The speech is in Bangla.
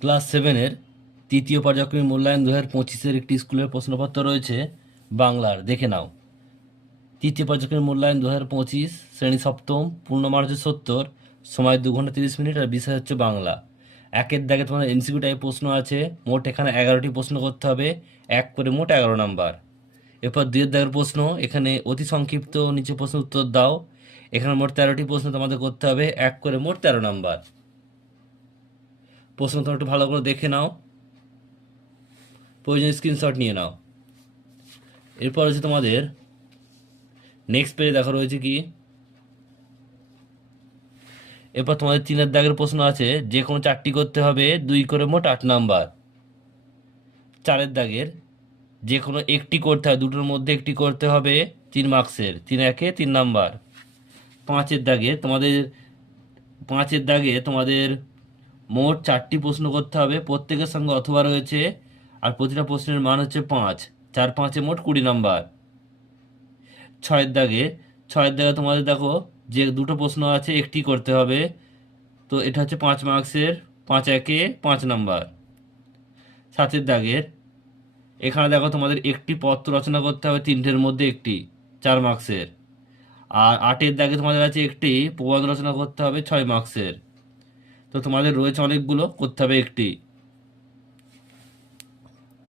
ক্লাস সেভেনের তৃতীয় পর্যায়ক্রমিক মূল্যায়ন 2025-এর একটি স্কুলের প্রশ্নপত্র রয়েছে বাংলার, দেখে নাও। তৃতীয় পর্যায়ক্রমিক মূল্যায়ন 2025, শ্রেণী সপ্তম, পূর্ণমান হচ্ছে 70, সময় 2 ঘন্টা 30 মিনিট, আর বিষয় হচ্ছে বাংলা। একের দাগে তোমার এমসিকিউ টাইপ প্রশ্ন আছে, মোট এখানে 11টি প্রশ্ন করতে হবে, এক করে মোট 11 নাম্বার। এরপর দুইয়ের দাগের প্রশ্ন, এখানে অতি সংক্ষিপ্ত নিচে প্রশ্ন উত্তর দাও। এখানে মোট 13টি প্রশ্ন তোমাদের করতে হবে, এক করে মোট 13 নাম্বার। প্রশ্ন তোমরা একটু ভালো করে দেখে নাও, প্রয়োজনীয় স্ক্রিনশট নিয়ে নাও। এরপর হচ্ছে তোমাদের নেক্সট পেজে দেখা রয়েছে কি, এরপর তোমাদের 3-এর দাগের প্রশ্ন আছে, যে কোনো 4টি করতে হবে, 2 করে মোট 8 নাম্বার। 4-এর দাগের যে কোনো একটি করতে হবে, দুটোর মধ্যে একটি করতে হবে, 3 মার্কসের, 3 একে 3 নাম্বার। 5-এর দাগে তোমাদের মোট 4টি প্রশ্ন করতে হবে, প্রত্যেকের সঙ্গে অথবা রয়েছে, আর প্রতিটা প্রশ্নের মান হচ্ছে 5, 4 5-এ মোট 20 নাম্বার। 6-এর দাগে 6-এর দাগে তোমাদের দেখো, যে দুটো প্রশ্ন আছে একটি করতে হবে, তো এটা হচ্ছে 5 মার্কসের, 5 একে 5 নাম্বার। 7-এর দাগের এখানে দেখো তোমাদের একটি পত্র রচনা করতে হবে, 3টের মধ্যে একটি, 4 মার্কসের। আর 8-এর দাগে তোমাদের আছে একটি প্রবন্ধ রচনা করতে হবে, 6 মার্কসের। তো তোমাদের রয়েছে অনেকগুলো, করতে হবে একটি।